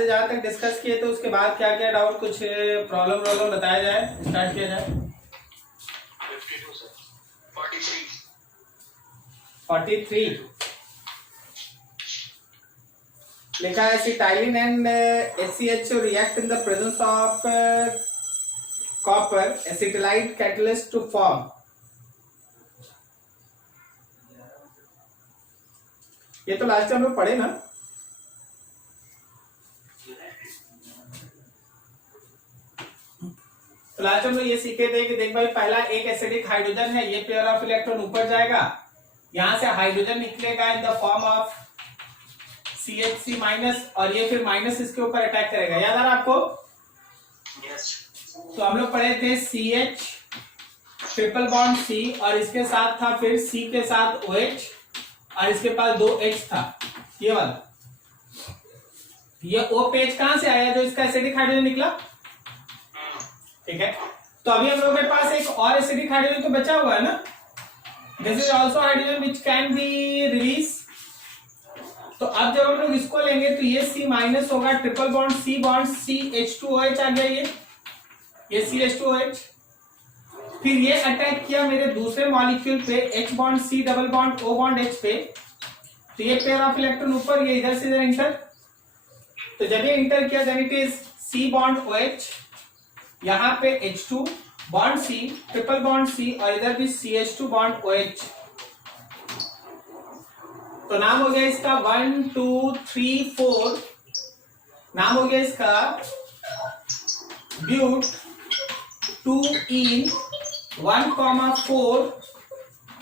से जहाँ तक डिस्कस किए तो उसके बाद क्या क्या डाउट, कुछ प्रॉब्लम बताया जाए, स्टार्ट किया जाए। 52 सर 43 43 लिखा है acetylene and HCHO react in the presence of copper acetylide catalyst to form. ये तो लास्ट टाइम हम लोग पढ़े ना। तो लास्ट हम लोग ये सीखे थे कि देख भाई पहला एक एसिडिक हाइड्रोजन है, ये पेयर ऑफ इलेक्ट्रॉन ऊपर जाएगा, यहां से हाइड्रोजन निकलेगा in the form of CH3 minus, और ये फिर माइनस इसके ऊपर अटैक करेगा। याद आ रहा आपको? यस। तो हम लोग पढ़े थे CH ट्रिपल बॉन्ड C, और इसके साथ था फिर C के साथ OH, और इसके पास 2 H था, ये वाला। ये O पेज कहां से आया जो इसका एसिडिक हाइड्रोजन निकला? ठीक है, तो अभी हम लोगों के पास एक और एसिडिक हाइड्रोजन तो बचा हुआ है ना। This is also hydrogen which can be release. तो अब जब हम लोग इसको लेंगे तो ये C माइनस होगा, triple bond C bond CH2OH आ गया, ये CH2OH। फिर ये अटैक किया मेरे दूसरे मॉलिक्यूल पे H bond C double bond O bond H पे, तो ये पेयर ऑफ इलेक्ट्रॉन ऊपर, ये इधर से इधर इंटर। तो जब ये इंटर किया then it is C bond OH, यहां पे H2 bond C triple bond C, और इधर भी CH2 बॉन्ड OH। तो नाम हो गया इसका 1 2 3 4, नाम हो गया इसका but 2ene 1,4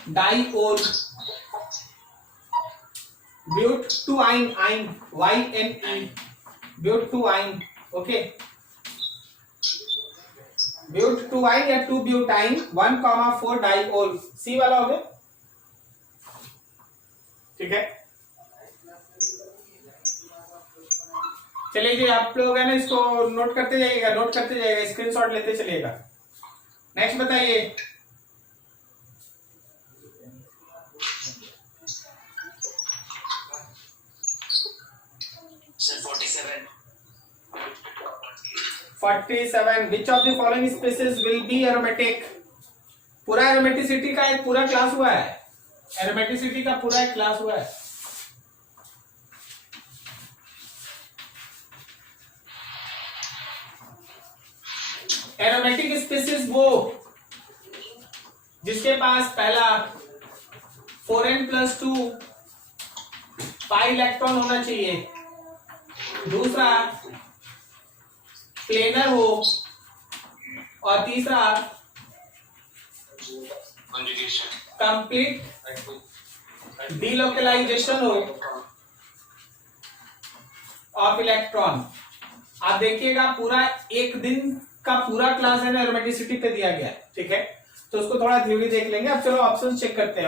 diol, but 2ine, YNE, but 2ine। Okay, but 2ine या 2 ब्यूटाइन 1,4 डाइओल, C वाला हो गया। ठीक है, चलिए जी, आप लोग है ना इसको नोट करते जाइएगा, स्क्रीनशॉट लेते चलिएगा। नेक्स्ट बताइए। Sir 47 which of the following species will be aromatic. पूरा एरोमेटिसिटी का एक पूरा क्लास हुआ है, एरोमेटिसिटी का पूरा एक क्लास हुआ है। एरोमेटिक स्पीसीज वो जिसके पास पहला 4n+2 पाई इलेक्ट्रॉन होना चाहिए, दूसरा प्लेनर हो, और तीसरा कंप्लीट डिलोकलाइजेशन हो ऑफ इलेक्ट्रॉन। आप देखिएगा पूरा एक दिन का पूरा क्लास है ना एरोमेटिसिटी पे दिया गया है। ठीक है, तो उसको थोड़ा थ्योरी देख लेंगे। अब चलो ऑप्शन चेक करते हैं,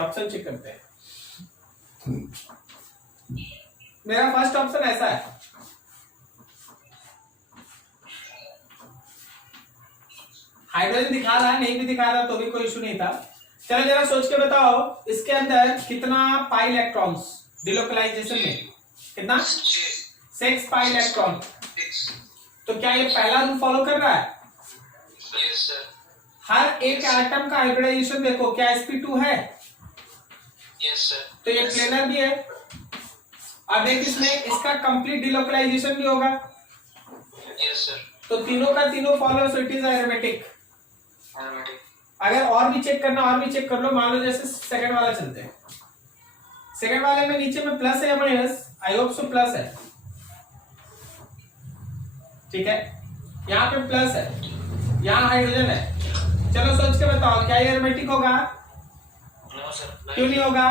मेरा फर्स्ट ऑप्शन ऐसा है, हाइड्रोजन दिखा रहा है, नहीं भी दिखा रहा तो भी कोई इशू नहीं था। चलो जरा सोच के बताओ, इसके अंदर कितना पाई इलेक्ट्रॉन्स डिलोकलाइजेशन में, कितना? 6 पाई इलेक्ट्रॉन। तो क्या ये पहला रूल फॉलो कर रहा है? Yes sir. हर एक एटम का हाइब्रिडाइजेशन देखो, क्या sp2 है? Yes sir. तो ये प्लेनर भी है, और देख इसमें इसका कंप्लीट डिलोकलाइजेशन भी होगा। Yes sir. तो तीनों का तीनों follow, so it is aromatic. अगर और भी चेक कर लो, मान लो जैसे सेकंड वाला चलते हैं, सेकंड वाले में नीचे में प्लस है या minus? I hope so plus है। ठीक है, यहाँ पे प्लस है, यहाँ हाइड्रोजन है। चलो सोच के बताओ, क्या ये एरोमेटिक होगा? No sir. क्यों नहीं होगा?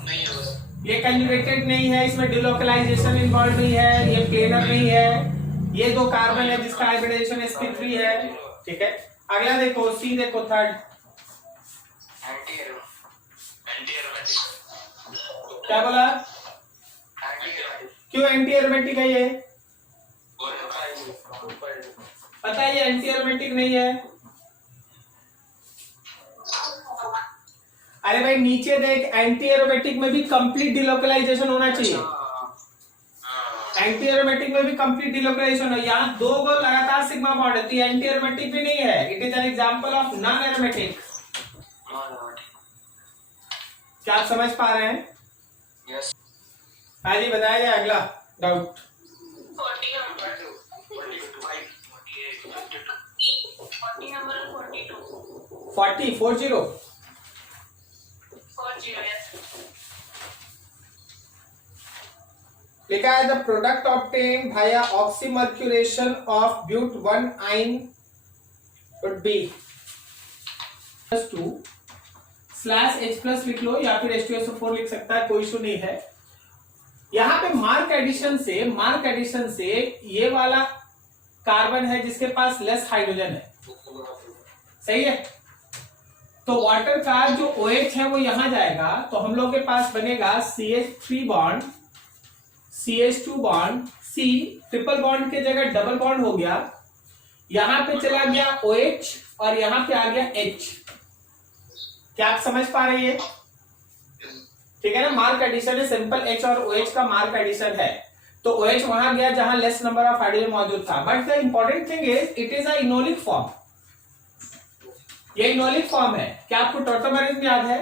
नहीं होगा। ये कंजुगेटेड नहीं है, इसमें डिलोकलाइजेशन इन्वॉल्व नहीं है, ये प्लेनर नहीं है, ये 2 कार्बन है जिसका हाइब्रिडाइजेशन sp3 है। ठीक है, अगला देखो, सी देखो, थर्ड क्या बोला? क्यों एंटी एरोमेटिक है ये? पता है ये एंटी एरोमेटिक नहीं है। अरे भाई नीचे देख, एंटी एरोमेटिक में भी कंप्लीट डिलोकलाइजेशन होना चाहिए। एंटी एरोमेटिक में भी कंप्लीट डिलोकलाइजेशन है। यहाँ दो गो लगातार सिग्मा बॉन्ड है, तो ये एंटी एरोमेटिक भी नहीं है, it is an example of non aromatic. क्या आप समझ पा रहे हैं? यस। हाँ जी, बताया जाए अगला डाउट। 40 नंबर 40 40 लिखा है the product obtain via oxymercuration of but 1 yne would be /H+ लिख लो या फिर H2SO4 लिख सकता है, कोई इशू नहीं है। यहां पे मार्क एडिशन से ये वाला कार्बन है जिसके पास लेस हाइड्रोजन है, सही है। तो वाटर का जो OH है वो यहां जाएगा, तो हम लोग के पास बनेगा CH3 bond CH2 bond C, triple bond के जगह डबल बॉन्ड हो गया, यहां पे चला गया OH और यहां पे आ गया H। क्या आप समझ पा रहे हैं? ठीक है ना, मार्क एडिशन है, सिंपल H और OH का मार्क एडिशन है। तो OH वहां गया जहां लेस नंबर ऑफ हाइड्रोजन मौजूद था, but the important thing is it is a enolic form. ये इनोलिक फॉर्म है। क्या आपको टॉटोमेरिज्म याद है?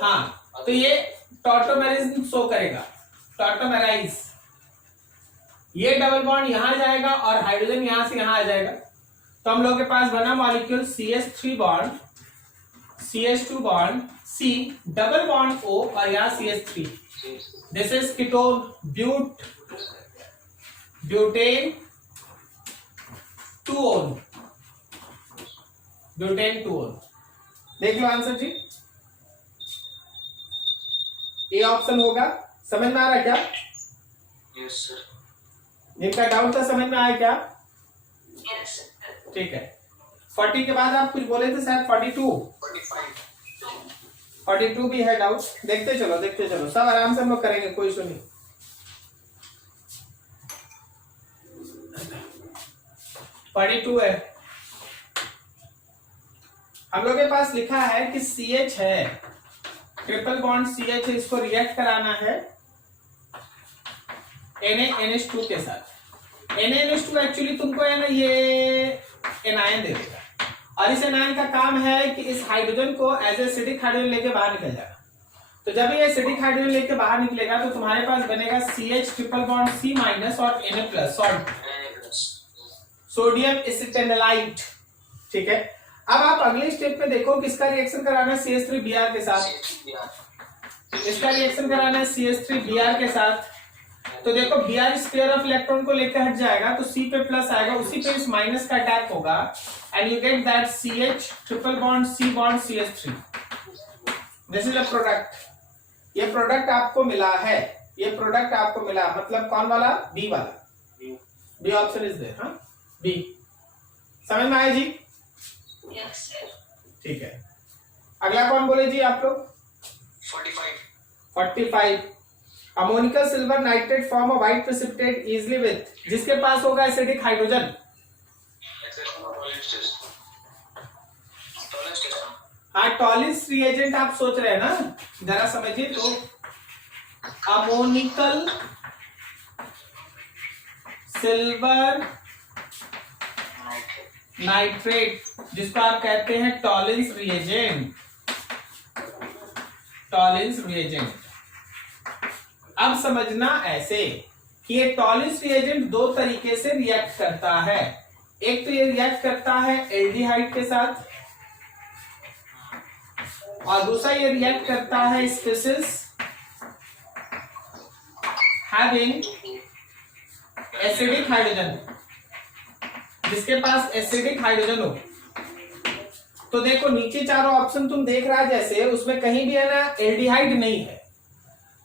हाँ, तो ये टॉटोमेरिज्म शो करेगा, टॉटोमेराइज। ये डबल बॉन्ड यहां जाएगा और हाइड्रोजन यहां से यहां आ जाएगा, तो हम लोग के पास बना molecule CH3 bond CH2 bond C, double bond O और यहाँ CH3। This is ketone butane 2-on butane 2-on। देख लो आंसर जी, ए ऑप्शन होगा। समझ में आ रहा है क्या? Yes sir. जिनका डाउट था समझ में आया क्या? यस। ठीक है। 40 के बाद आप कुछ बोले थे शायद 42 भी है डाउट। देखते चलो सब आराम से हम लोग करेंगे, कोई इशू नहीं। है। हम लोग के पास लिखा है कि CH है, ट्रिपल बॉन्ड CH है, इसको रिएक्ट कराना है NaNH2 के साथ। NaNH2 एक्चुअली तुमको है ना ये एनायन दे देगा, और इस एनायन का काम है कि इस हाइड्रोजन को एज एसिडिक हाइड्रोजन लेके बाहर निकल जाएगा। तो जब ये एसिडिक हाइड्रोजन लेके बाहर निकलेगा तो तुम्हारे पास बनेगा CH ट्रिपल बॉन्ड C- और Na+, सॉल्ट, सोडियम एसिटेनोलाइट। ठीक है, अब आप अगले स्टेप में देखो किसका रिएक्शन कराना है CH3Br के साथ। इसका रिएक्शन कराना है CH3Br के साथ। तो देखो Br स्पेयर ऑफ इलेक्ट्रॉन को लेकर हट जाएगा, तो C पे प्लस आएगा, उसी पे इस माइनस का अटैक होगा, and you get that CH triple bond C bond CH3। This is a product. ये प्रोडक्ट आपको मिला है, मतलब कौन वाला? बी वाला। B option is there. हाँ, बी। समझ में आया जी? Yes sir. ठीक है, अगला कौन बोले जी आप लोग? 45। Ammoniacal silver nitrate form a white precipitate easily with, जिसके पास होगा एसिडिक हाइड्रोजन। हाँ, टॉलिंस रिएजेंट आप सोच रहे हैं ना, जरा समझिए। तो अमोनिकल सिल्वर नाइट्रेट, जिसको आप कहते हैं टॉलिंस रिएजेंट। अब समझना ऐसे कि ये टॉलिंस रिएजेंट दो तरीके से रिएक्ट करता है। एक तो ये रिएक्ट करता है एल्डिहाइड के साथ, और दूसरा ये रिएक्ट करता है स्पीशीज हैविंग एसिडिक हाइड्रोजन, जिसके पास एसिडिक हाइड्रोजन हो। तो देखो नीचे चारों ऑप्शन तुम देख रहा है, जैसे उसमें कहीं भी है ना एल्डिहाइड नहीं है,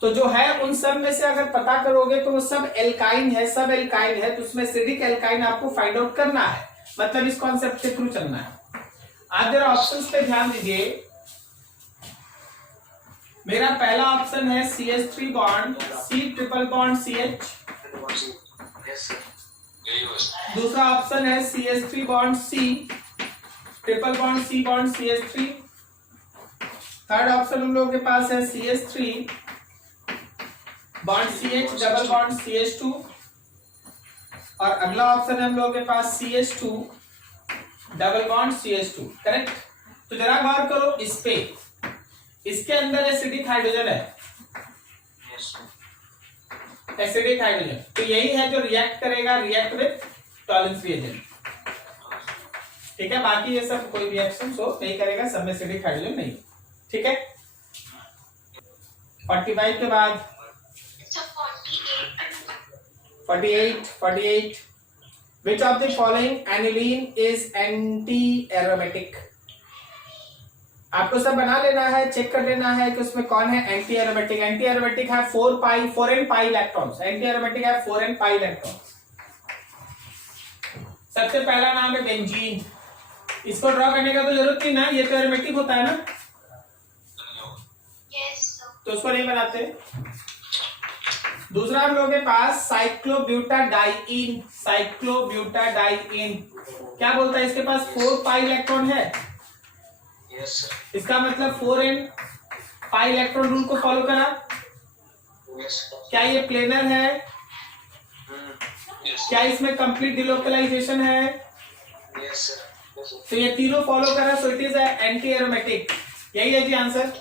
तो जो है उन सब में से अगर पता करोगे तो वो सब एल्काइन है, तो उसमें एसिडिक एल्काइन आपको फाइंड आउट करना है, मतलब इस कॉन्सेप्ट के थ्रू चलना है। आप जरा ऑप्शंस पे ध्यान दीजिए। मेरा पहला ऑप्शन है CH3 bond C triple bond CH। दूसरा ऑप्शन है CH3 bond C triple bond C bond CH3। Third option हम लोगों के पास है CH3 bond CH double bond CH2 और अगला ऑप्शन है हम लोगों के पास CH2 double bond CH2, correct. तो जरा गौर करो इस पे, इसके अंदर एसिडिक हाइड्रोजन है, Yes, sir. एसिडिक हाइड्रोजन, तो यही है जो रिएक्ट करेगा, रिएक्ट विद टॉलेंस रिएजेंट, ठीक है। बाकी ये सब कोई रिएक्शन सो नहीं करेगा, सब में एसिडिक हाइड्रोजन नहीं, ठीक है। 45 के बाद So 48 which of the following aniline is anti-aromatic? आपको सब बना लेना है, चेक कर लेना है कि उसमें कौन है एंटी एरोमेटिक। एंटी एरोमेटिक है 4n pi electrons, anti aromatic है 4n pi इलेक्ट्रॉन्स। सबसे पहला नाम है बेंजीन, इसको ड्रॉ करने का तो जरूरत नहीं ना, ये तो एरोमेटिक होता है ना, yes, sir. तो उसको नहीं बनाते। दूसरा हम लोगों के पास साइक्लोब्यूटाडाइइन, साइक्लोब्यूटाडाइइन क्या बोलता है, इसके पास 4 pi इलेक्ट्रॉन है, Yes, sir. इसका मतलब 4n pi इलेक्ट्रॉन रूल को फॉलो करा। Yes, sir. क्या ये प्लेनर है, Yes, क्या इसमें कंप्लीट डिलोकलाइजेशन है, yes, sir. Yes, sir. तो ये तीनों फॉलो करा, so it is anti aromatic. यही है जी आंसर,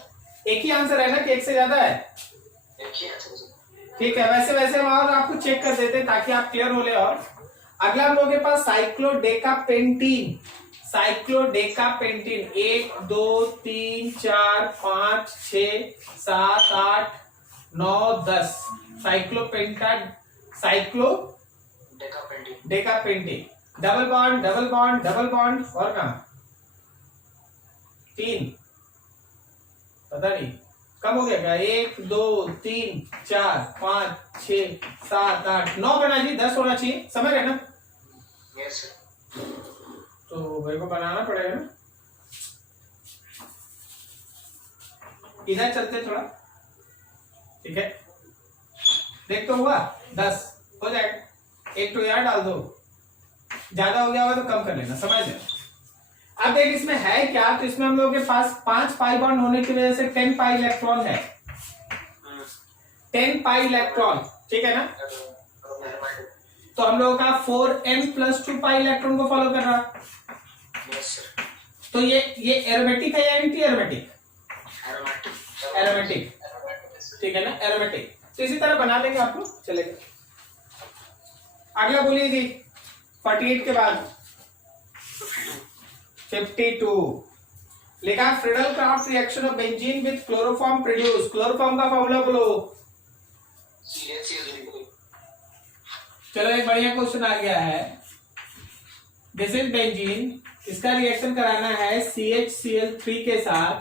एक ही आंसर है ना कि एक से ज्यादा है, एक ही answer, sir. ठीक है। वैसे हम और आपको चेक कर देते हैं ताकि आप क्लियर हो ले। और अगला हम लोगों के पास साइक्लोडेकापेंटीन, साइक्लोडेकापेंटीन 1 2 3 4 5 6 7 8 9 10 cyclodecapentaene, double bond double bond double bond और कहां 3, पता नहीं कम हो गया क्या, 1 2 3 4 5 6 7 8 9 करना जी, 10 होना चाहिए, समझ रहे ना। Yes, sir. तो मेरे को बनाना पड़ेगा ना, इधर चलते थोड़ा, ठीक है। देख तो हुआ 10 हो जाएगा, एक तो यहाँ डाल दो, ज्यादा हो गया होगा तो कम कर लेना, समझ लेना। अब देख इसमें है क्या, तो इसमें हम लोगों के पास 5 पाई बॉन्ड होने की वजह से 10 पाई इलेक्ट्रॉन है, 10 पाई इलेक्ट्रॉन, ठीक है ना। Aromatic. तो हम लोगों का 4n+2 पाई इलेक्ट्रॉन को फॉलो कर रहा, Yes, sir. तो ये एरोमेटिक है या एंटी एरोमेटिक, Aromatic. एरोमेटिक, ठीक है ना, एरोमेटिक। तो इसी तरह बना देंगे आप लोग, चलेगा। अगला बोलिए जी 48 के बाद 52 लिखा Friedel craft reaction of benzene with chloroform produce, chloroform का फॉर्मूला बोलो। CH3. चलो एक बढ़िया क्वेश्चन आ गया है, दिस इज बेंजीन, इसका रिएक्शन कराना है CHCl3 के साथ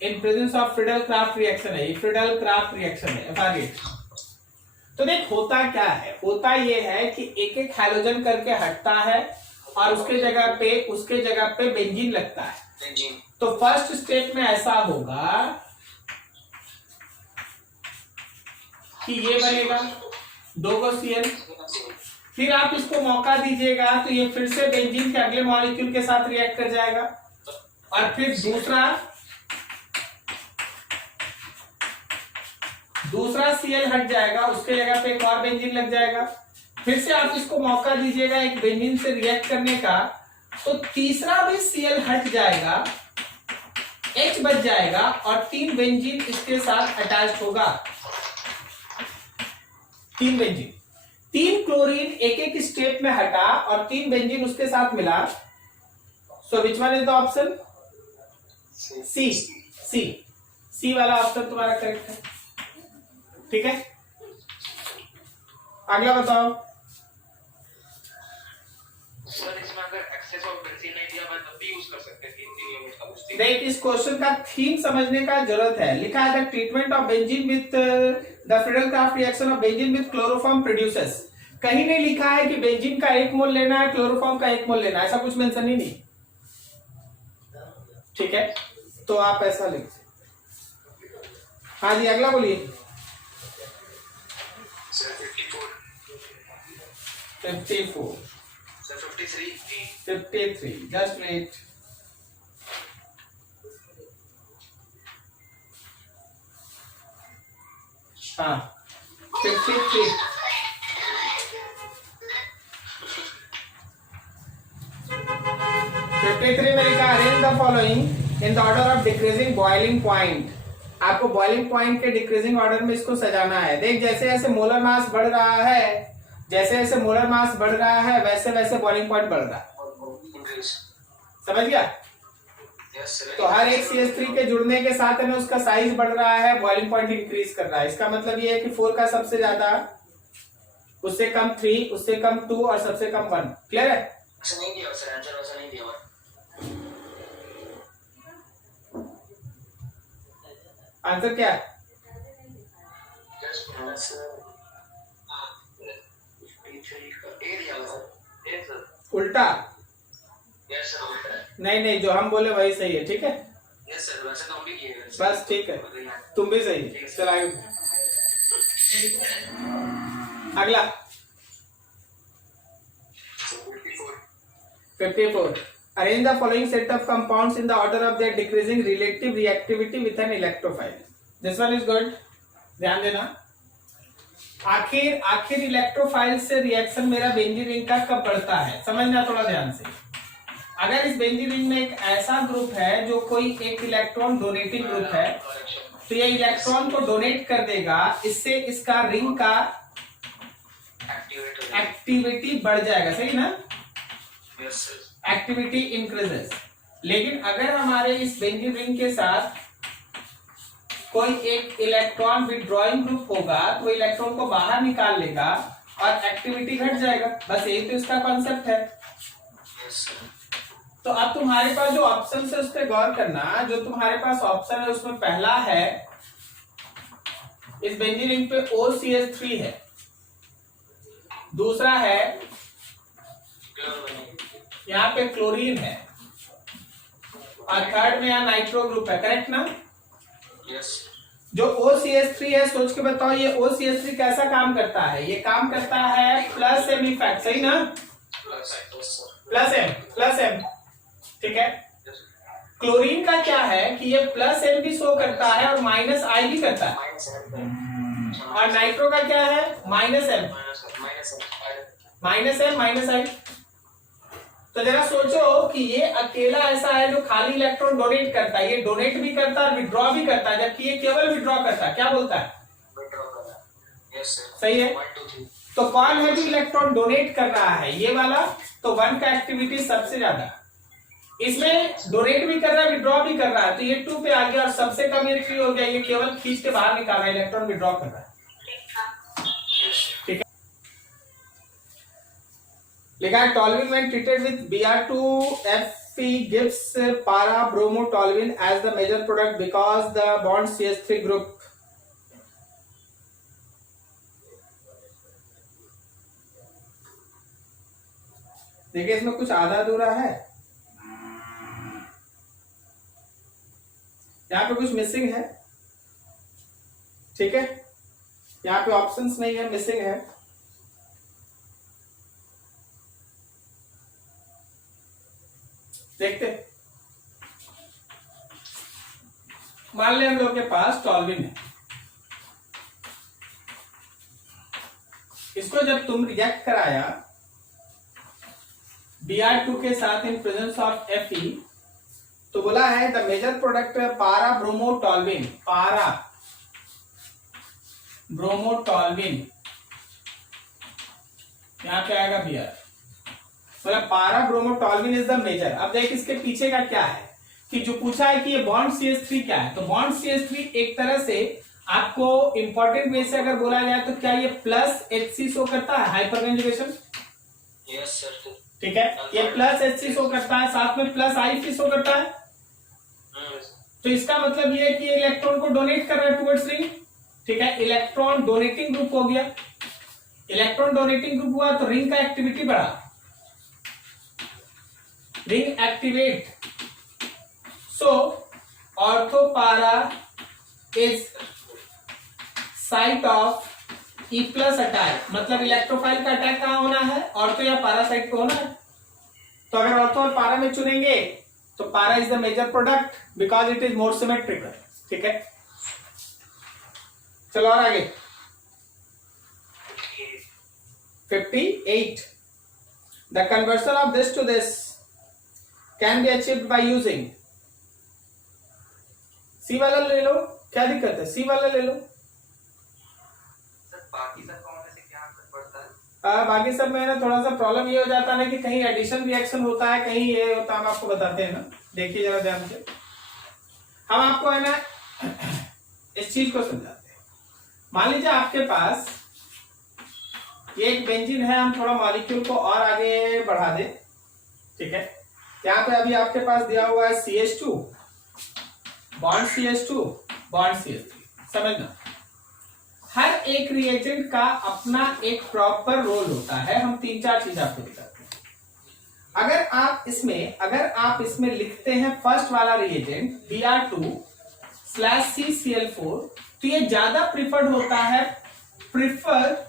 in presence of Friedel craft reaction है, ये फ्रीडल क्राफ्ट रिएक्शन है, FR रिएक्शन। तो देख होता क्या है, होता ये है कि एक एक हैलोजन करके हटता है और उसके जगह पे बेंजीन लगता है। Benzene. तो फर्स्ट स्टेप में ऐसा होगा कि ये बनेगा 2 Cl, फिर आप इसको मौका दीजिएगा तो ये फिर से बेंजीन के अगले मॉलिक्यूल के साथ रिएक्ट कर जाएगा, और फिर दूसरा Cl हट जाएगा, उसके जगह पे एक और बेंजीन लग जाएगा, फिर से आप इसको मौका दीजिएगा एक बेंजीन से रिएक्ट करने का, तो तीसरा भी Cl हट जाएगा, H बच जाएगा और 3 बेंजीन इसके साथ अटैच्ड होगा, 3 बेंजीन, 3 क्लोरीन एक एक स्टेप में हटा और 3 बेंजीन उसके साथ मिला। So which one is the option, C वाला ऑप्शन तुम्हारा करेक्ट है, ठीक है। अगला बताओ, सर इसमें अगर एक्सेस ऑफ बेंजीन नहीं दिया मैं तब भी यूज कर सकते हैं 3 यूनिट का कुछ देख इस क्वेश्चन का थीम समझने का जरूरत है। लिखा है the treatment of benzene with the Friedel craft reaction of benzene with chloroform produces, कहीं नहीं लिखा है कि बेंजीन का 1 मोल लेना है, क्लोरोफॉर्म का 1 मोल लेना है, ऐसा कुछ मेंशन ही नहीं, ठीक है। तो आप ऐसा लिख, हाँ जी अगला बोलिए। सर 54 54 सर 53 53 जस्ट वेट, हाँ 53. 53 में लिखा arrange the following in the order of decreasing boiling point. आपको बॉइलिंग पॉइंट के डिक्रीजिंग ऑर्डर में इसको सजाना है। देख जैसे जैसे मोलर मास बढ़ रहा है, जैसे जैसे मोलर मास बढ़ रहा है वैसे वैसे बॉइलिंग पॉइंट बढ़ रहा है। Increase. समझ गया? Yes, sir. तो हर एक CH3 के जुड़ने के साथ में उसका साइज बढ़ रहा है, बॉइलिंग पॉइंट इंक्रीज कर रहा है। इसका मतलब ये है कि 4 का सबसे ज्यादा, उससे कम 3, उससे कम 2 और सबसे कम 1। क्लियर है? वैसा नहीं दिया सर, आंसर वैसा नहीं दिया हुआ। आंसर क्या है? Yes, sir. A दिया हुआ सर। Yes, sir. उल्टा? Yes, sir, उल्टा है। नहीं नहीं, जो हम बोले वही सही है। ठीक है, Yes, sir, वैसे तो हम भी किए हैं। बस ठीक है, तुम भी सही है। चल आगे, अगला 54. Arrange the following set of compounds in the order of their decreasing relative reactivity with an electrophile. This one is good. ध्यान देना। आखिर इलेक्ट्रोफाइल से रिएक्शन मेरा बेंजीन रिंग का कब बढ़ता है, समझना थोड़ा ध्यान से। अगर इस बेंजीन रिंग में एक ऐसा ग्रुप है जो कोई एक इलेक्ट्रॉन डोनेटिंग ग्रुप है, तो ये इलेक्ट्रॉन को डोनेट कर देगा, इससे इसका रिंग का एक्टिविटी बढ़ जाएगा। सही ना? Yes, sir. Activity increases. लेकिन अगर हमारे इस बेंजीन रिंग के साथ कोई एक इलेक्ट्रॉन विड्रॉइंग ग्रुप होगा तो इलेक्ट्रॉन को बाहर निकाल लेगा और एक्टिविटी घट जाएगा। बस यही तो इसका कॉन्सेप्ट है। Yes, sir. तो अब तुम्हारे पास जो ऑप्शन है उस पर गौर करना। जो तुम्हारे पास ऑप्शन है उसमें पहला है, इस बेंजीन रिंग पे OCH3 है, दूसरा है यहाँ पे क्लोरीन है, और थर्ड में यहाँ नाइट्रो ग्रुप है। करेक्ट ना? Yes. जो OCH3 है, सोच के बताओ ये OCH3 कैसा काम करता है? ये काम करता है प्लस एम इफेक्ट। सही ना? Plus, yes, sir. Plus M. ठीक है। क्लोरीन का क्या है कि ये प्लस एम भी शो करता है और माइनस आई भी करता है, Minus M. और नाइट्रो का क्या है? Minus M, Minus M. Minus M minus I. तो जरा सोचो कि ये अकेला ऐसा है जो खाली इलेक्ट्रॉन डोनेट करता है, ये डोनेट भी करता है, विड्रॉ भी करता है, जबकि ये केवल विड्रॉ करता है। क्या बोलता है? Withdraw करना। Yes, sir. सही है। 1, 2, 3. तो कौन है जो इलेक्ट्रॉन डोनेट कर रहा है? ये वाला। तो 1 का एक्टिविटी सबसे ज्यादा, इसमें डोनेट भी कर रहा है, विड्रॉ भी कर रहा है, तो ये 2 पे आ गया, और सबसे कम ये 3 हो गया। ये केवल खींच के बाहर निकाल रहा है, इलेक्ट्रॉन विड्रॉ कर रहा है। ठीक है। लिखा है toluene when treated with Br2Fe gives para bromotoluene as the major product because the bond CH3 group देखिए इसमें कुछ आधा अधूरा है, यहाँ पे कुछ मिसिंग है। ठीक है, यहाँ पे ऑप्शंस नहीं है, मिसिंग है। देखते, मान ले हम लोग के पास टॉल्विन है, इसको जब तुम रिएक्ट कराया Br2 के साथ इन प्रेजेंस ऑफ Fe, तो बोला है द मेजर प्रोडक्ट पारा ब्रोमोटॉल्विन, पारा ब्रोमोटॉल्विन, यहां पे आएगा Br, बोला पारा ब्रोमोटॉल्विन इज द मेजर। अब देख इसके पीछे का क्या है कि जो पूछा है कि ये बॉन्ड CH3 क्या है, तो बॉन्ड CH3 एक तरह से आपको इंपॉर्टेंट वे से अगर बोला जाए तो क्या ये प्लस HC शो करता है, हाइपर कंजुगेशन। Yes, sir. ठीक है, ये प्लस HC शो करता है, साथ में प्लस I शो करता है। तो इसका मतलब ये है कि इलेक्ट्रॉन को डोनेट कर रहा है टुवर्ड्स रिंग। ठीक है, इलेक्ट्रॉन डोनेटिंग ग्रुप हो गया, इलेक्ट्रॉन डोनेटिंग ग्रुप हुआ तो रिंग का एक्टिविटी बढ़ा, ring activate. So ortho para is site of E plus attack, मतलब इलेक्ट्रोफाइल का अटैक कहां होना है? ऑर्थो या पारा साइट पे होना है। तो अगर ऑर्थो और पारा में चुनेंगे तो para is the major product because it is more symmetrical. ठीक है, चलो और आगे 58. The conversion of this to this can be achieved by using C वाला ले लो, क्या दिक्कत है, C वाला ले लो। सर बाकी सब का होने से क्या फर्क पड़ता है? बाकी सब में ना थोड़ा सा प्रॉब्लम ये हो जाता है ना कि कहीं एडिशन रिएक्शन होता है, कहीं ये होता है, हम आपको बताते हैं ना, देखिए जरा ध्यान से। हम आपको है ना इस चीज को समझाते हैं। मान लीजिए आपके पास ये एक बेंजीन है, हम थोड़ा मॉलिक्यूल को और आगे बढ़ा दें, ठीक है। यहाँ पे अभी आपके पास दिया हुआ है CH2 bond CH2 bond CH3। समझना, हर एक रिएजेंट का अपना एक प्रॉपर रोल होता है। हम 3-4 चीज आपको दिखाते हैं। अगर आप इसमें लिखते हैं फर्स्ट वाला रिएजेंट Br2/CCl4, तो ये ज्यादा प्रिफर्ड होता है, प्रिफर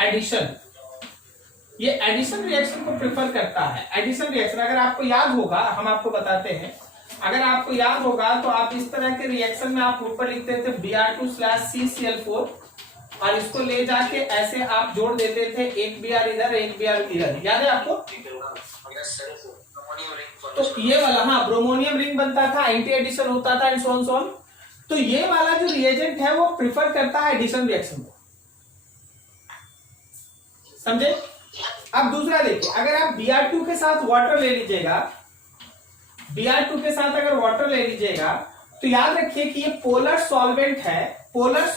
एडिशन। ये एडिशन रिएक्शन को प्रिफर करता है। एडिशन रिएक्शन अगर आपको याद होगा, हम आपको बताते हैं, अगर आपको याद होगा तो आप इस तरह के रिएक्शन में आप ऊपर लिखते थे Br2/CCl4 और इसको ले जाके ऐसे आप जोड़ देते थे, एक Br इधर एक Br इधर, याद है आपको? यस सर, अमोनियम रिंग तो ये वाला, हाँ, ब्रोमोनियम रिंग बनता था, एंटी एडिशन होता था एंड सो ऑन। तो ये वाला जो रिएजेंट है वो प्रिफर करता है एडिशन रिएक्शन को, समझे? अब दूसरा देखिए, अगर आप Br2 के साथ वाटर ले लीजिएगा, Br2 के साथ अगर वाटर ले लीजिएगा, तो याद रखिए कि ये पोलर सॉल्वेंट है, पोलर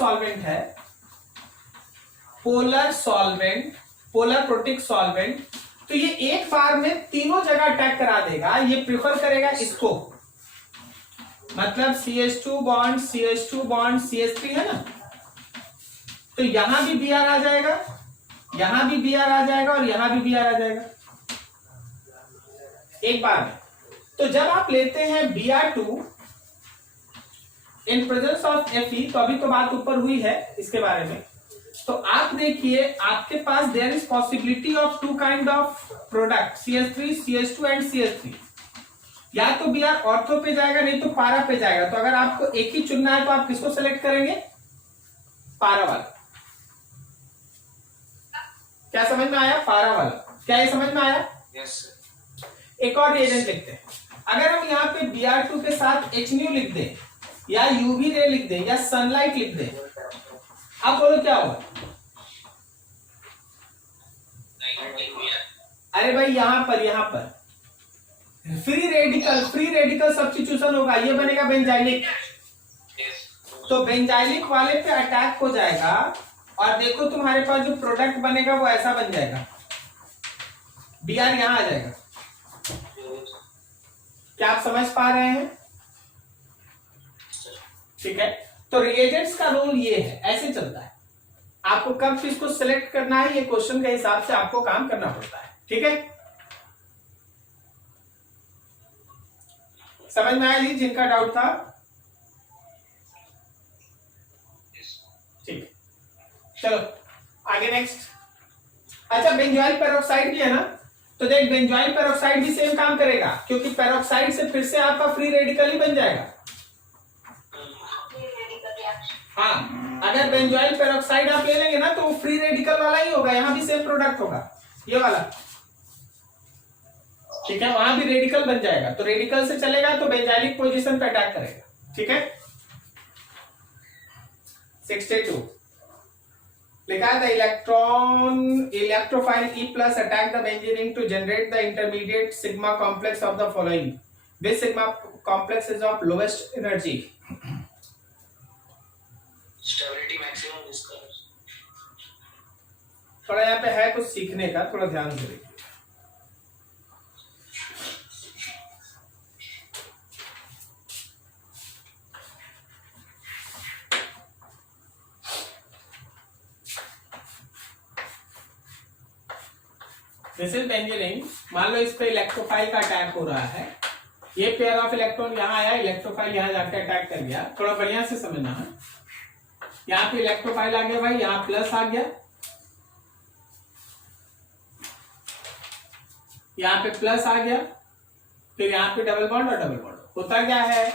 प्रोटिक सॉल्वेंट। तो ये एक बार में तीनों जगह अटैक करा देगा। ये प्रिफर करेगा इसको, मतलब CH2 बॉन्ड CH3 है ना, तो यहां भी Br आ जाएगा, यहां भी Br आ जाएगा और यहां भी Br आ जाएगा एक बार में। तो जब आप लेते हैं Br2 in presence of Fe, तो अभी तो बात ऊपर हुई है इसके बारे में, तो आप देखिए आपके पास there is possibility of 2 kind of product, CH3, CH2 and CH3। या तो Br ऑर्थो पे जाएगा, नहीं तो पारा पे जाएगा। तो अगर आपको एक ही चुनना है तो आप किसको सेलेक्ट करेंगे? पारा वाला। क्या समझ में आया? पारा वाला। क्या ये समझ में आया? Yes sir. एक और रिएजेंट लिखते हैं। अगर हम यहाँ पे Br2 के साथ HNu लिख दें या UV रे लिख दें या सनलाइट लिख दें, आप बोलो क्या होगा? अरे भाई यहां पर फ्री रेडिकल सब्स्टिट्यूशन होगा, ये बनेगा बेंजाइलिक। तो बेंजाइलिक वाले पे अटैक हो जाएगा और देखो तुम्हारे पास जो प्रोडक्ट बनेगा वो ऐसा बन जाएगा, Br यहां आ जाएगा। क्या आप समझ पा रहे हैं? ठीक है, तो रिएजेंट्स का रोल ये है, ऐसे चलता है। आपको कब चीज को सिलेक्ट करना है, ये क्वेश्चन के हिसाब से आपको काम करना पड़ता है। ठीक है, समझ में आया जी? जिनका डाउट था, ठीक है, चलो आगे नेक्स्ट। अच्छा, बेंजोइल पेरोक्साइड भी है ना, तो देख बेंजोइल पेरोक्साइड भी सेम काम करेगा, क्योंकि पेरोक्साइड से फिर से आपका फ्री रेडिकल ही बन जाएगा। हाँ, अगर बेंजोइल पेरोक्साइड आप ले लेंगे ना तो वो फ्री रेडिकल वाला ही होगा, यहां भी सेम प्रोडक्ट होगा, ये वाला। ठीक है, वहां भी रेडिकल बन जाएगा, तो रेडिकल से चलेगा तो बेंजाइलिक पोजीशन पे अटैक करेगा। ठीक है, 62 लिखा है, the electrophile E plus attack the benzene ring to generate the intermediate sigma complex of the following. This sigma complex is of lowest energy. Stability maximum इसका। थोड़ा यहाँ पे है कुछ सीखने का, थोड़ा ध्यान से देखिए। This is benzene ring. मान लो इस पे इलेक्ट्रोफाइल का अटैक हो रहा है, ये पेयर ऑफ इलेक्ट्रॉन यहाँ आया, इलेक्ट्रोफाइल यहाँ जाके अटैक कर गया। थोड़ा बढ़िया से समझना है, यहाँ पे इलेक्ट्रोफाइल आ गया भाई, यहाँ प्लस आ गया, यहाँ पे प्लस आ गया, फिर यहाँ पे डबल बॉन्ड और डबल बॉन्ड। होता क्या है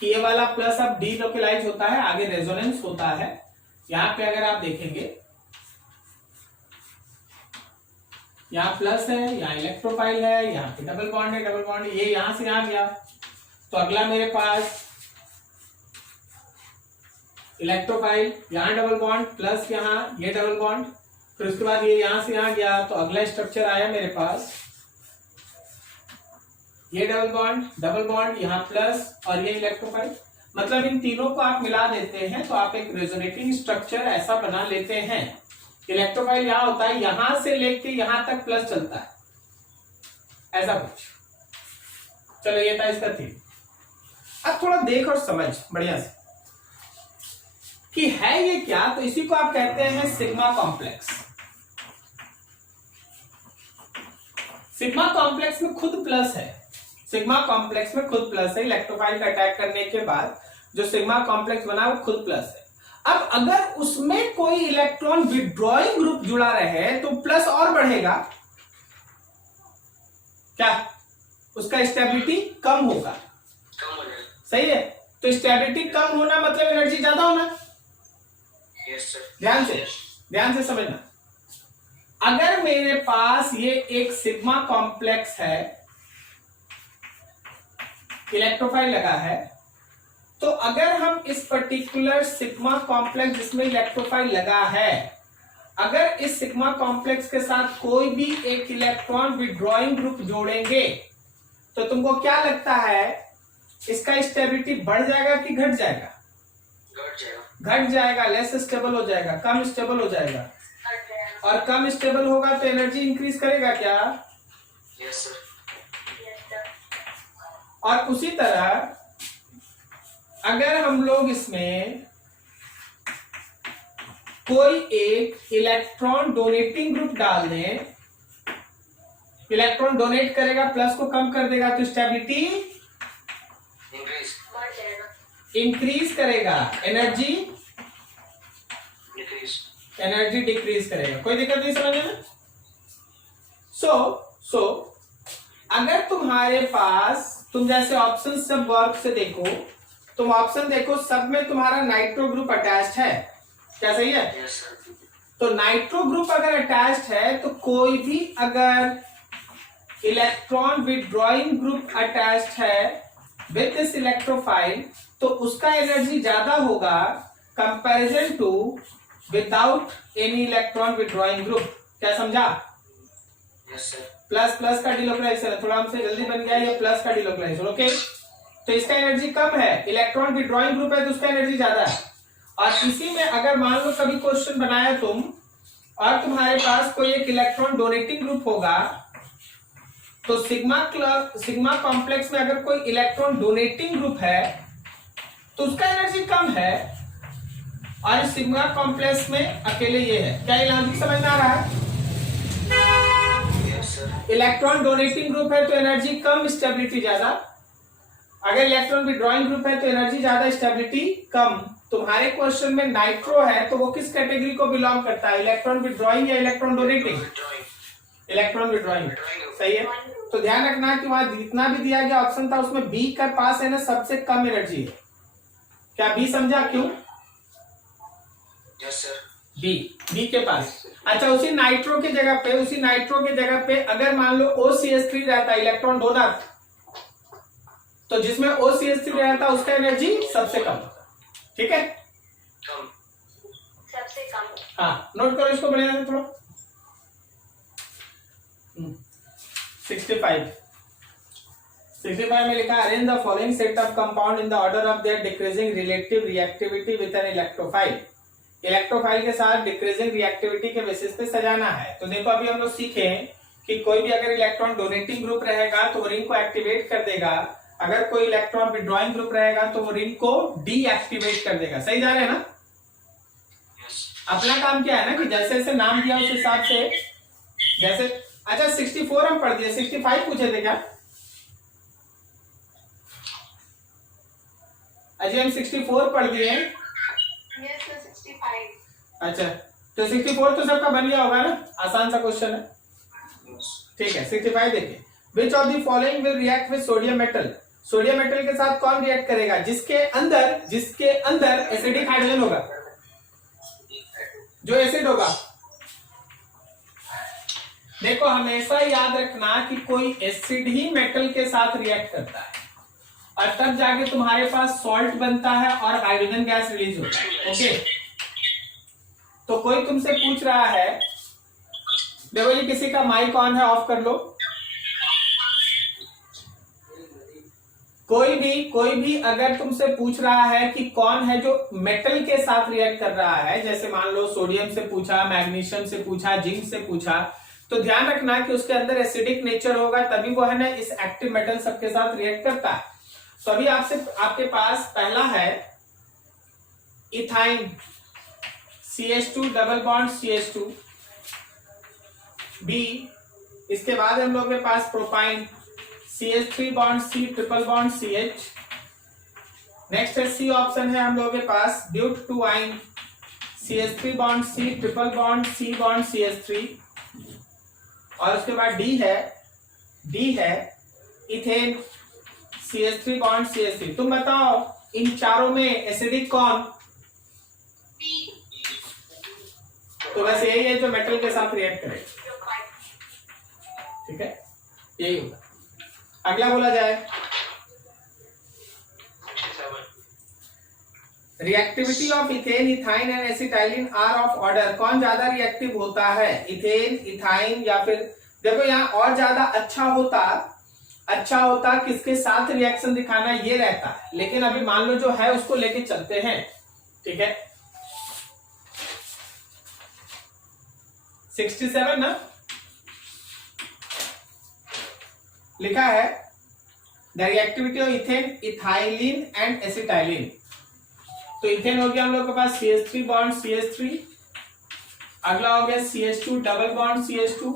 कि ये वाला प्लस अब डीलोकलाइज होता है, आगे रेजोनेंस होता है। यहाँ पे अगर आप देखेंगे यहाँ प्लस है, यहाँ इलेक्ट्रोफाइल है, यहाँ पे डबल बॉन्ड है, डबल बॉन्ड ये यहां से यहां गया। तो अगला मेरे पास इलेक्ट्रोफाइल, यहाँ डबल बॉन्ड प्लस यहाँ ये डबल बॉन्ड, फिर उसके बाद ये यहां से यहां गया। तो अगला स्ट्रक्चर आया मेरे पास ये डबल बॉन्ड यहाँ प्लस और ये इलेक्ट्रोफाइल। मतलब इन तीनों को आप मिला देते हैं तो आप एक रेजोनेटिंग स्ट्रक्चर ऐसा बना लेते हैं। इलेक्ट्रोफाइल यहाँ होता है, यहां से लेके यहां तक प्लस चलता है, ऐसा कुछ। चलो ये था इसका थीम। अब थोड़ा देख और समझ बढ़िया से कि है ये क्या। तो इसी को आप कहते हैं सिग्मा कॉम्प्लेक्स। सिग्मा कॉम्प्लेक्स में खुद प्लस है, सिग्मा कॉम्प्लेक्स में खुद प्लस है। इलेक्ट्रोफाइल का अटैक करने के बाद जो सिग्मा कॉम्प्लेक्स बना वो खुद प्लस है। अब अगर उसमें कोई इलेक्ट्रॉन विड्रॉइंग ग्रुप जुड़ा रहे तो प्लस और बढ़ेगा, क्या उसका स्टेबिलिटी कम होगा, कम हो जाएगा। सही है। तो स्टेबिलिटी कम होना मतलब एनर्जी ज्यादा होना। Yes sir. ध्यान से समझना। अगर मेरे पास ये एक सिग्मा कॉम्प्लेक्स है, इलेक्ट्रोफाइल लगा है, तो अगर हम इस पर्टिकुलर सिग्मा कॉम्प्लेक्स जिसमें इलेक्ट्रोफाइल लगा है, अगर इस सिग्मा कॉम्प्लेक्स के साथ कोई भी एक इलेक्ट्रॉन विड्रॉइंग ग्रुप जोड़ेंगे तो तुमको क्या लगता है इसका स्टेबिलिटी बढ़ जाएगा कि घट जाएगा? घट जाएगा। घट जाएगा, लेस स्टेबल हो जाएगा, कम स्टेबल हो जाएगा। और कम स्टेबल होगा तो एनर्जी इंक्रीज करेगा क्या? Yes sir. और उसी तरह अगर हम लोग इसमें कोई एक इलेक्ट्रॉन डोनेटिंग ग्रुप डाल दें, इलेक्ट्रॉन डोनेट करेगा, प्लस को कम कर देगा, तो स्टेबिलिटी इंक्रीज करेगा, एनर्जी डिक्रीज करेगा। कोई दिक्कत नहीं समझने में? सो अगर तुम्हारे पास, तुम जैसे ऑप्शन सब वर्क से देखो, तुम ऑप्शन देखो, सब में तुम्हारा नाइट्रो ग्रुप अटैच्ड है, क्या सही है? Yes sir. तो नाइट्रो ग्रुप अगर अटैच्ड है तो कोई भी अगर इलेक्ट्रॉन विड्रॉइंग ग्रुप अटैच्ड है विद दिस इलेक्ट्रोफाइल तो उसका एनर्जी ज्यादा होगा comparison to without any electron withdrawing group. क्या समझा? Yes sir. प्लस प्लस का डिलोकलाइजेशन है, थोड़ा हमसे जल्दी बन गया ये प्लस का डिलोकलाइजेशन। ओके, तो इसका एनर्जी कम है, इलेक्ट्रॉन विड्रॉइंग ग्रुप है तो उसका एनर्जी ज्यादा है। और इसी में अगर मान लो कभी क्वेश्चन बनाया तुम और तुम्हारे पास कोई एक इलेक्ट्रॉन डोनेटिंग ग्रुप होगा, तो सिग्मा कॉम्प्लेक्स में अगर कोई इलेक्ट्रॉन डोनेटिंग ग्रुप है तो उसका एनर्जी कम है, और सिग्मा कॉम्प्लेक्स में अकेले ये है। क्या ये लॉजिक समझ में आ रहा है? Yes sir. Electron donating group है तो एनर्जी कम, स्टेबिलिटी ज्यादा। अगर इलेक्ट्रॉन विड्रॉइंग ग्रुप है तो एनर्जी ज्यादा, स्टेबिलिटी कम। तुम्हारे क्वेश्चन में नाइट्रो है तो वो किस कैटेगरी को बिलोंग करता है, इलेक्ट्रॉन विड्रॉइंग या इलेक्ट्रॉन डोनेटिंग? इलेक्ट्रॉन विड्रॉइंग, सही है। तो ध्यान रखना कि वहां जितना भी दिया गया ऑप्शन था उसमें बी का पास है ना सबसे कम एनर्जी है। क्या बी समझा? क्यों? Yes sir. बी के पास। अच्छा, उसी नाइट्रो की जगह पे अगर मान लो OCH3 रहता है इलेक्ट्रॉन डोनर, तो जिसमें OCH3 रहता है उसका एनर्जी सबसे कम। ठीक है, कम। सबसे कम। हाँ नोट करो इसको बढ़िया से थोड़ा। 65 में लिखा arrange the following set of compound in the order of their decreasing relative reactivity with an electrophile. Electrophile के साथ डिक्रीजिंग रिएक्टिविटी के बेसिस पे सजाना है। तो देखो अभी हम लोग सीखे कि कोई भी अगर इलेक्ट्रॉन डोनेटिंग ग्रुप रहेगा तो रिंग को एक्टिवेट कर देगा, अगर कोई इलेक्ट्रॉन विड्रॉइंग ग्रुप रहेगा तो वो रिंग को डीएक्टिवेट कर देगा। सही जा रहे हैं ना? अपना काम क्या है ना कि जैसे जैसे नाम दिया उस हिसाब से जैसे। अच्छा 64 हम पढ़ दिए, 65 पूछे थे क्या? अजय हम 64 पढ़ दिए। Yes, sir, 65. अच्छा तो 64 तो सबका बन गया होगा ना, आसान सा क्वेश्चन है। ठीक है 65 देखिए, which of the following will react with sodium metal. Sodium metal के साथ कौन रिएक्ट करेगा? जिसके अंदर एसिडिक हाइड्रोजन होगा, जो एसिड होगा। देखो हमेशा याद रखना कि कोई एसिड ही मेटल के साथ रिएक्ट करता है और तब जाके तुम्हारे पास सॉल्ट बनता है और हाइड्रोजन गैस रिलीज होता है। ओके, तो कोई तुमसे पूछ रहा है, देखो ये किसी का माइक ऑन है, ऑफ कर लो। कोई भी अगर तुमसे पूछ रहा है कि कौन है जो मेटल के साथ रिएक्ट कर रहा है, जैसे मान लो सोडियम से पूछा, मैग्नीशियम से पूछा, जिंक से पूछा, तो ध्यान रखना कि उसके अंदर एसिडिक नेचर होगा, तभी वो है ना इस एक्टिव मेटल सबके साथ रिएक्ट करता है। तो अभी आपके पास पहला है ethyne, CH2 double bond CH2 B। इसके बाद हम लोग के पास propyne, CH3 bond C triple bond CH। Next है C ऑप्शन है हम लोग के पास but two yne, CH3 bond C triple bond C bond CH3। और उसके बाद D है इथेन, CH3 बॉन्ड CH3। तुम बताओ इन चारों में एसिडिक कौन? तो बस यही है जो मेटल के साथ रिएक्ट करेगा। ठीक है, यही होगा। अगला बोला जाए, reactivity of ethane, ethyne and acetylene are of order. कौन ज्यादा रिएक्टिव होता है, इथेन, इथाइन या फिर? देखो यहाँ और ज्यादा अच्छा होता किसके साथ रिएक्शन दिखाना ये रहता है, लेकिन अभी मान लो जो है उसको लेके चलते हैं। ठीक है, 67 ना लिखा है, the reactivity of ethane, ethylene and acetylene. तो इथेन हो गया हम लोग के पास CH3 बॉन्ड CH3, अगला हो गया CH2 डबल बॉन्ड CH2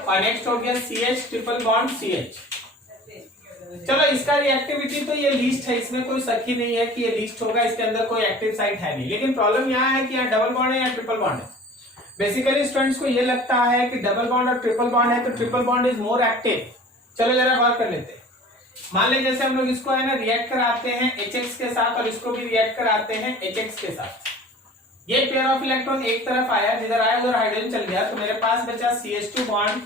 और नेक्स्ट हो गया CH ट्रिपल बॉन्ड CH। चलो इसका रिएक्टिविटी तो ये लीस्ट है, इसमें कोई शक ही नहीं है कि ये लीस्ट होगा, इसके अंदर कोई एक्टिव साइट है नहीं। लेकिन प्रॉब्लम यहाँ है कि यहाँ डबल बॉन्ड है या ट्रिपल बॉन्ड है। बेसिकली स्टूडेंट्स को ये लगता है कि डबल बॉन्ड और ट्रिपल बॉन्ड है तो triple bond is more active. चलो जरा बात कर लेते हैं। मान लीजिए जैसे हम लोग इसको है ना रिएक्ट कराते हैं HX के साथ और इसको भी रिएक्ट कराते हैं HX के साथ। ये पेयर ऑफ इलेक्ट्रॉन एक तरफ आया, जिधर आया उधर हाइड्रोजन चल गया, तो मेरे पास बचा CH2 बॉन्ड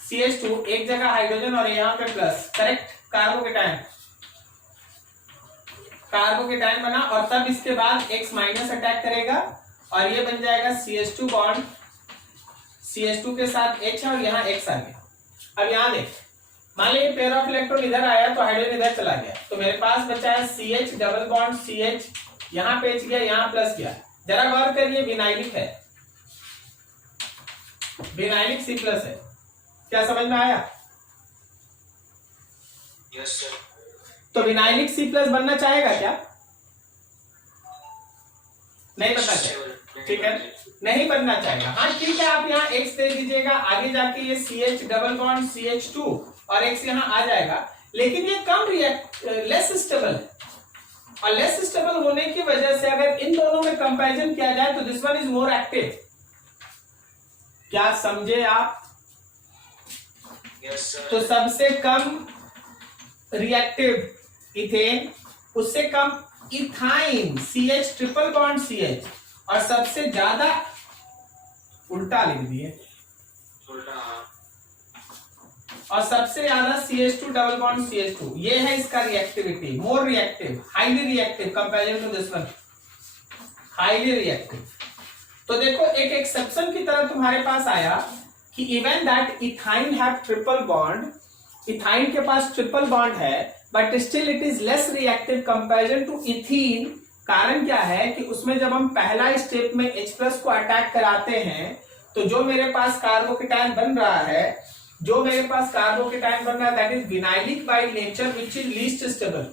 CH2, एक जगह हाइड्रोजन और यहाँ पे प्लस, करेक्ट, कार्बोकेटाइन बना। और तब इसके बाद X माइनस अटैक करेगा और ये बन जाएगा CH2 बॉन्ड CH2 के साथ H और यहाँ X आ गया। अब यहाँ देख, मान लीजिए पेयर ऑफ इलेक्ट्रॉन इधर आया तो हाइड्रोजन इधर चला गया, तो मेरे पास बचा है CH डबल बॉन्ड CH, यहाँ पे H गया, यहाँ प्लस गया। जरा गौर करिए, विनाइलिक है, विनाइलिक C प्लस है। क्या समझ में आया? Yes sir. तो विनाइलिक C प्लस बनना चाहेगा क्या? नहीं बनना चाहेगा, ठीक है, नहीं बनना चाहेगा। हाँ ठीक है, आप यहाँ X दे दीजिएगा, आगे जाके ये CH डबल बॉन्ड CH2 और X यहाँ आ जाएगा, लेकिन ये कम लेस स्टेबल है। और लेस स्टेबल होने की वजह से अगर इन दोनों में कंपैरिजन किया जाए तो this one is more active. क्या समझे आप? Yes sir. तो सबसे कम रिएक्टिव इथेन, उससे कम ethyne CH triple bond CH, और सबसे ज्यादा उल्टा लिख दिए, और सबसे ज्यादा CH2 डबल बॉन्ड CH2। ये है इसका reactivity, more reactive, highly reactive comparison to this one, highly reactive. तो देखो एक एक्सेप्शन की तरह तुम्हारे पास आया कि even that ethyne have triple bond, ethyne के पास ट्रिपल बॉन्ड है, but still it is less reactive comparison to ethene. कारण क्या है कि उसमें जब हम पहला स्टेप में H+ को अटैक कराते हैं तो जो मेरे पास कार्बोकेटाइन बन रहा है, that is vinylic by nature which is least stable.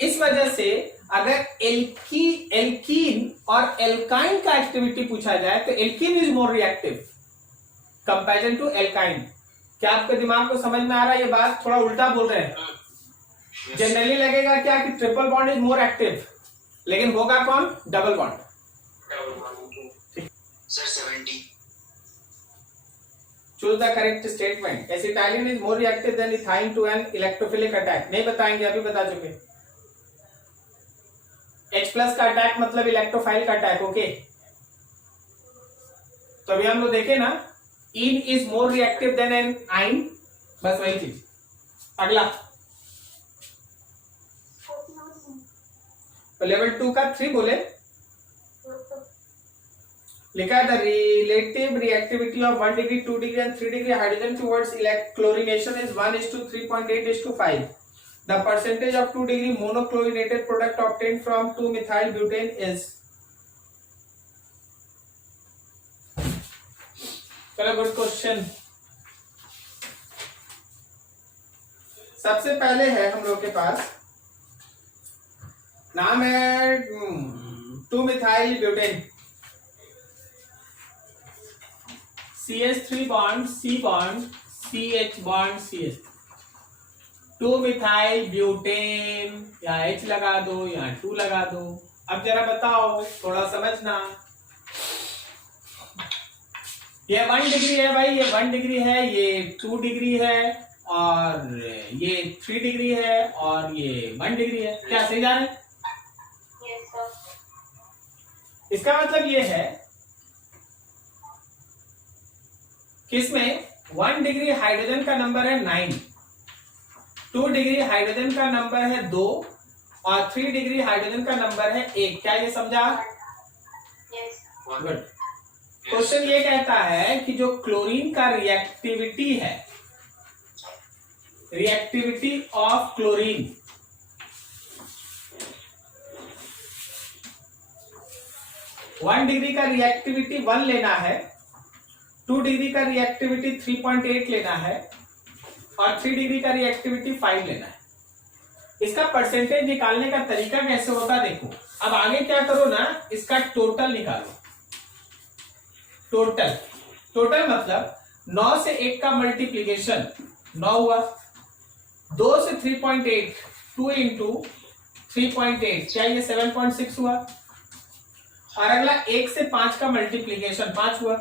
इस वजह से अगर एल्कीन और एल्काइन का एक्टिविटी पूछा जाए तो alkene is more reactive comparison to alkyne. क्या आपके दिमाग को समझ में आ रहा है? ये बात थोड़ा उल्टा बोल रहे हैं। जनरली लगेगा क्या कि triple bond is more active, लेकिन होगा कौन? Double bond. Sir 70। Choose the correct statement. Acetylene is more reactive than ethyne to an electrophilic attack. नहीं बताएंगे, अभी बता चुके। H+ का अटैक मतलब इलेक्ट्रोफाइल का अटैक। ओके, तो अभी हम लोग देखें ना ene is more reactive than an yne, बस वही चीज। अगला लेवल 2 का 3 बोले, लिखा है the relative reactivity of 1 degree 2 degree and 3 degree hydrogen towards chlorination is 1:3.8:5। The percentage of 2 degree monochlorinated product obtained from 2 methyl butane is. चलो good question. सबसे पहले है हम लोग के पास, नाम है 2 methyl butane, CH3 bond C bond CH bond CH, 2 methyl butane, यहाँ H लगा दो, यहाँ 2 लगा दो। अब जरा बताओ, थोड़ा समझना। ये 1 डिग्री है भाई, ये 1 डिग्री है, ये 2 डिग्री है, और ये 3 डिग्री है, और ये 1 डिग्री है। क्या सही जा रहे हैं? Yes, sir. इसका मतलब ये है कि इसमें 1 डिग्री हाइड्रोजन का नंबर है 9, 2 डिग्री हाइड्रोजन का नंबर है 2, और 3 डिग्री हाइड्रोजन का नंबर है 1। क्या ये समझा? Yes. गुड। क्वेश्चन ये कहता है कि जो क्लोरीन का रिएक्टिविटी है, reactivity of chlorine, one degree का रिएक्टिविटी 1 लेना है, 2 डिग्री का रिएक्टिविटी 3.8 लेना है, और 3 डिग्री का रिएक्टिविटी 5 लेना है। इसका परसेंटेज निकालने का तरीका कैसे होता है देखो। अब आगे क्या करो ना, इसका टोटल निकालो। टोटल, टोटल मतलब 9 से 1 का मल्टीप्लीकेशन 9 हुआ, 2 से 3.8, 2 इंटू 3.8, क्या ये 7.6 हुआ, और अगला 1 से 5 का मल्टीप्लीकेशन 5 हुआ।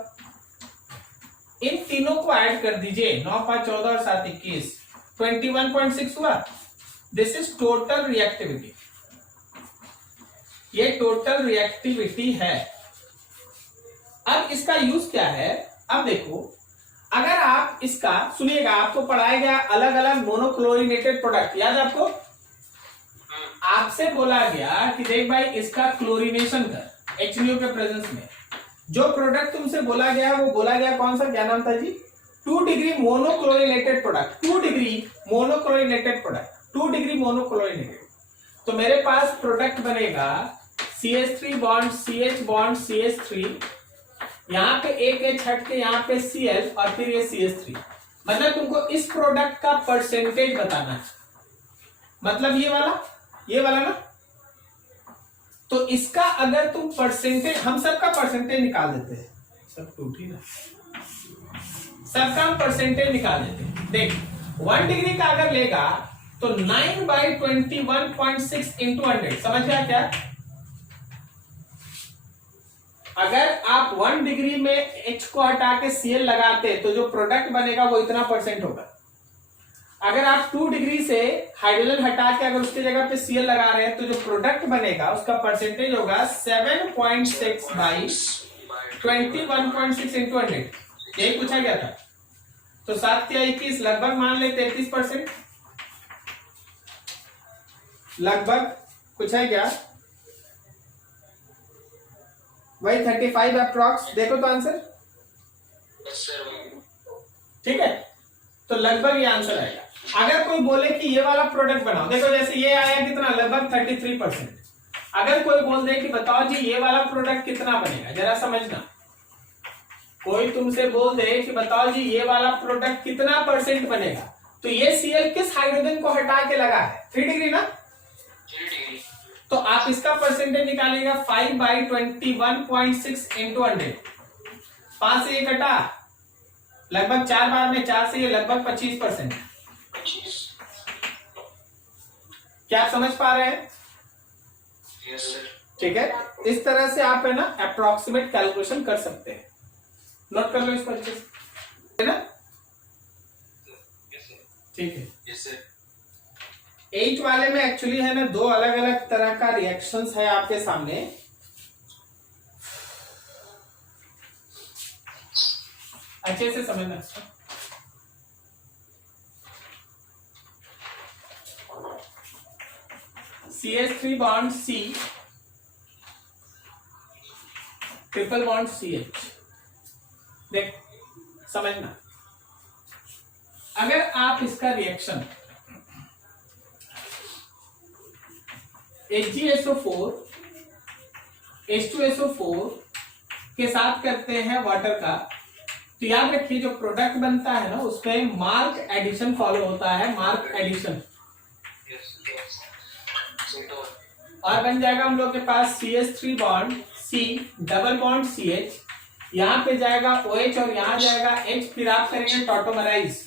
इन तीनों को ऐड कर दीजिए, 9 5 14 और 7 21, 21.6 हुआ। दिस इज टोटल रिएक्टिविटी, ये टोटल रिएक्टिविटी है। अब इसका यूज क्या है? अब देखो, अगर आप इसका सुनिएगा, आपको पढ़ाया गया अलग अलग मोनोक्लोरिनेटेड प्रोडक्ट, याद आपको? आपसे बोला गया कि देख भाई इसका क्लोरीनेशन कर HNO के प्रेजेंस में। जो प्रोडक्ट तुमसे बोला गया वो बोला गया कौन सा, क्या नाम था जी? 2 degree monochlorinated product, 2 degree monochlorinated product, 2 degree monochlorinated. तो मेरे पास प्रोडक्ट बनेगा CH3 bond CH bond CH3, यहाँ पे एक H हट के यहाँ पे Cl, और फिर ये CH3। मतलब तुमको इस प्रोडक्ट का परसेंटेज बताना है, मतलब ये वाला ना। तो इसका अगर तुम परसेंटेज, हम सबका परसेंटेज निकाल देते हैं, सब टूटी ना, सबका हम परसेंटेज निकाल देते हैं। देख 1 डिग्री का अगर लेगा तो 9/21.6 इंटू 100, समझ गया क्या? अगर आप 1 डिग्री में H को हटा के Cl लगाते तो जो प्रोडक्ट बनेगा वो इतना परसेंट होगा। अगर आप 2 डिग्री से हाइड्रोजन हटा के अगर उसकी जगह पे Cl लगा रहे हैं तो जो प्रोडक्ट बनेगा उसका परसेंटेज होगा 7.6/21.6 इंटू 100। यही पूछा गया था। तो 7 या 21 लगभग मान ले 33%, लगभग कुछ है क्या, वही 35 अप्रॉक्स। देखो तो आंसर, ठीक है? तो लगभग ये आंसर आएगा। अगर कोई बोले कि ये वाला प्रोडक्ट बनाओ, देखो जैसे ये आया कितना, लगभग 33%। अगर कोई बोल दे कि बताओ जी ये वाला प्रोडक्ट कितना बनेगा, जरा समझना। कोई तुमसे बोल दे कि बताओ जी ये वाला प्रोडक्ट कितना परसेंट बनेगा, तो ये Cl किस हाइड्रोजन को हटा के लगा है? 3 डिग्री ना, 3 डिग्री। तो आप इसका परसेंटेज निकालेगा 5/21.6 इंटू 100। 5 से ये कटा, लगभग 4 बार में 4 से ये लगभग 25%। 25। क्या आप समझ पा रहे हैं? Yes sir. ठीक है, इस तरह से आप है ना अप्रोक्सीमेट कैलकुलेशन कर सकते हैं। नोट कर लो इसको अच्छे से, है ना? ठीक है। Yes sir. 8 वाले में एक्चुअली है ना 2 अलग अलग तरह का रिएक्शंस है आपके सामने। अच्छे से समझना। CH3 bond C triple bond CH। देख समझना, अगर आप इसका रिएक्शन HgSO4 H2SO4 के साथ करते हैं वाटर का, तो याद रखिए जो प्रोडक्ट बनता है ना उसमें मार्क एडिशन फॉलो होता है, मार्क एडिशन, और बन जाएगा हम लोग के पास CH3 bond C double bond CH, यहाँ पे जाएगा OH और यहाँ जाएगा H, फिर आप करेंगे टॉटोमराइज।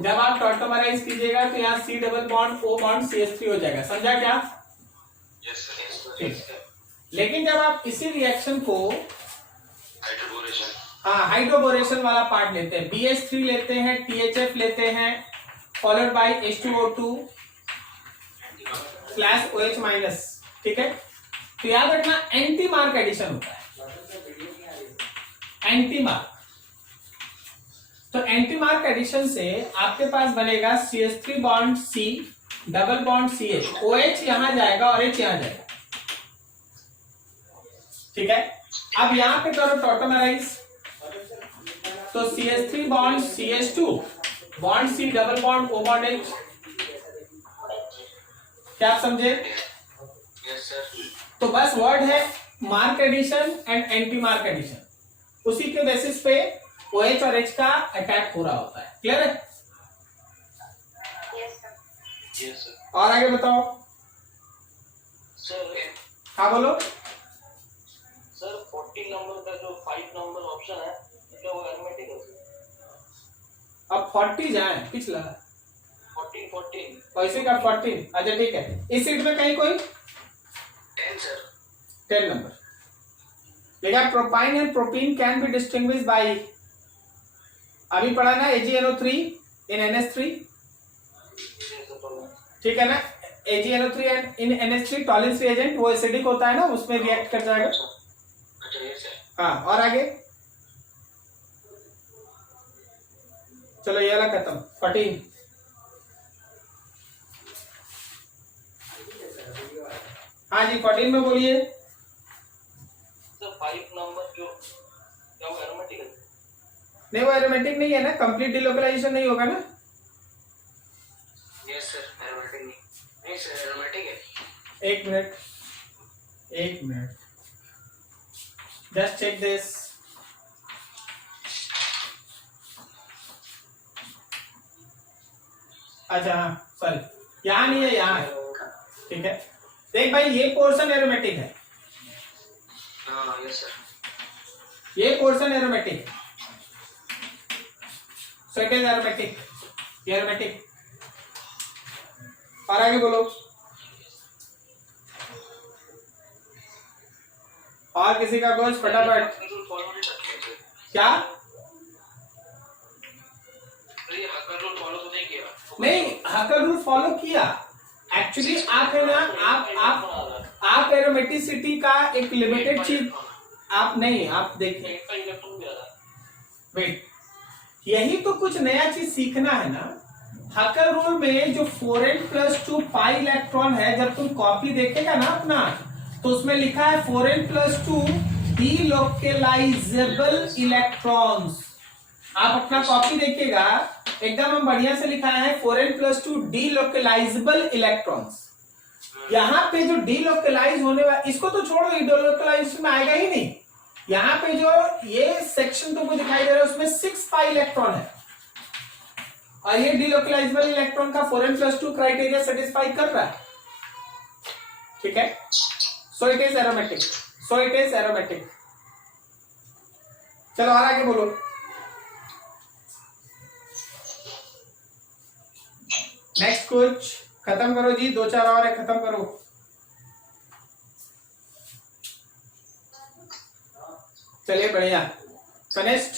जब आप टॉटोमराइज कीजिएगा तो यहाँ C double bond O bond CH3 हो जाएगा, समझा क्या? ठीक। लेकिन जब आप इसी रिएक्शन को हाइड्रोबोरेशन वाला पार्ट लेते हैं, BH3 लेते हैं, THF लेते हैं, followed by H2O2 slash OH minus, ठीक है? तो याद रखना एंटी मार्क एडिशन होता है, एंटी मार्क। तो एंटी मार्क एडिशन से आपके पास बनेगा CH3 bond C double bond CH, OH यहां जाएगा और H यहां जाएगा, ठीक है? अब यहां पे करो टॉटोमराइज, तो CH3 bond CH2 bond C double bond O bond H, क्या आप समझे? Yes sir. तो बस वर्ड है mark addition and anti mark addition, उसी के बेसिस पे OH और H का अटैक हो रहा होता है। क्लियर है? Yes, sir. Yes sir. और आगे बताओ। सर हाँ बोलो। सर 14 नंबर का जो 5 नंबर ऑप्शन है क्या वो एरोमेटिक है? अब 40 जाए पिछला 14 वैसे का 14, अच्छा ठीक है। इस सीट में कहीं कोई 10 सर। 10 नंबर देखा। Propyne and propene can be distinguish by, अभी पढ़ा ना AgNO3 इन NH3, ठीक है ना? AgNO3 इन NH3 टॉलिंस रिएजेंट, वो एसिडिक होता है ना, उसमें रिएक्ट कर जाएगा। अच्छा यस सर। हाँ, और आगे चलो ये वाला खत्म। 14 हाँ जी 14 में बोलिए। सर 5 नंबर जो क्या वो एरोमेटिक है? नहीं वो एरोमेटिक नहीं है ना, कंप्लीट डिलोकलाइजेशन नहीं होगा ना। यस सर एरोमेटिक नहीं सर एरोमेटिक है। एक मिनट जस्ट चेक दिस। अच्छा हाँ सॉरी, यहाँ नहीं है, यहाँ है, ठीक है। देख भाई ये पोर्शन एरोमेटिक है, हाँ यस सर। ये portion aromatic, so it is aromatic, aromatic. और आगे बोलो। और किसी का कुछ फटाफट। क्या नहीं, हकर रूल फॉलो किया एक्चुअली। आप है ना, आप एरोमेटिसिटी का एक लिमिटेड चीज आप नहीं, आप देखिए वेट, यही तो कुछ नया चीज सीखना है ना। हकर रूल में जो 4n+2 पाई इलेक्ट्रॉन है, जब तुम कॉपी देखेगा ना अपना, तो उसमें लिखा है 4n+2 डिलोकलाइजेबल इलेक्ट्रॉन्स। आप अपना कॉपी देखिएगा एकदम हम बढ़िया से लिखा है 4n+2 डिलोकलाइजेबल इलेक्ट्रॉन्स। यहाँ पे जो डिलोकलाइज होने वाला, इसको तो छोड़ो, डिलोकलाइजेशन में आएगा ही नहीं। यहाँ पे जो ये सेक्शन तुमको दिखाई दे रहा है उसमें 6 पाई इलेक्ट्रॉन है, और ये डिलोकलाइजेबल इलेक्ट्रॉन का 4n+2 क्राइटेरिया सेटिस्फाई कर रहा है, ठीक है। So it is aromatic, so it is aromatic. चलो और आगे बोलो। नेक्स्ट कुछ खत्म करो जी, 2-4 और है, खत्म करो। चलिए बढ़िया, फिनिश्ड।